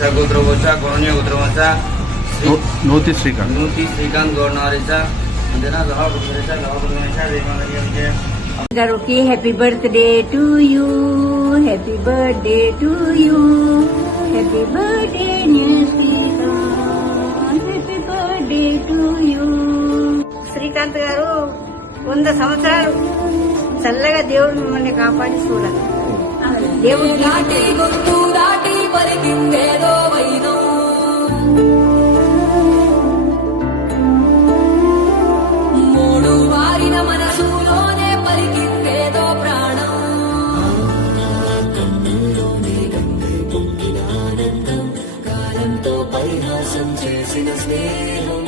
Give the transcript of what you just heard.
गोत्रवोचा कोरोनिया गोत्रवोचा नूति श्रीकांत नूति श्रीकांत गौरनारेचा अंजना लहा गुरुचा विजय गारोकी happy birthday to you, happy birthday to you, happy birthday न्यू Srikanth, happy birthday to you. Srikanth garu 100 సంవత్సరాలు చల్లగా దేవుడు మిమ్మల్ని కాపాడి చూడాలి. దేవుడు మనసులోనే పలికిందేదో ప్రాణం కన్నులోనే గంగే పొంగిన ఆనందం కాలంతో పరిహాసం చేసిన స్నేహం